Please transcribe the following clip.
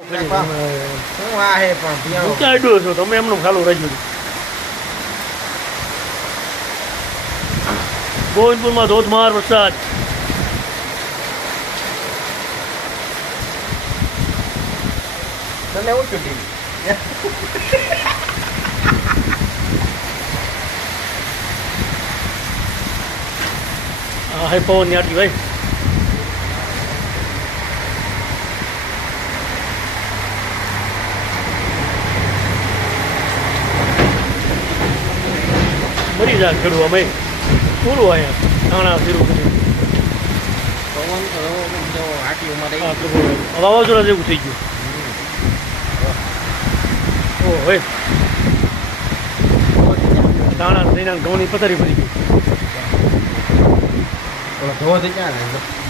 હું આ હે પણ હું ક્યાં અડ્યો છો તમે એમનું ખાલું રાખ્યું ગોવિંદપુરમાં ધોધમાર વરસાદ તને ઓછું ટીવી હા હે પવન ની આટલી ભાઈ મરી જા ખેડૂવા ભાઈ પૂરું અહીંયા નાણા ફીરું બધું પવન તો આટલી ઉંમરે વાવાઝોડા જેવું થઈ ગયું ઓ ભાઈ દાણા દહીંના ઘઉંની પથારી ફરી ગઈ ધોધ ક્યાં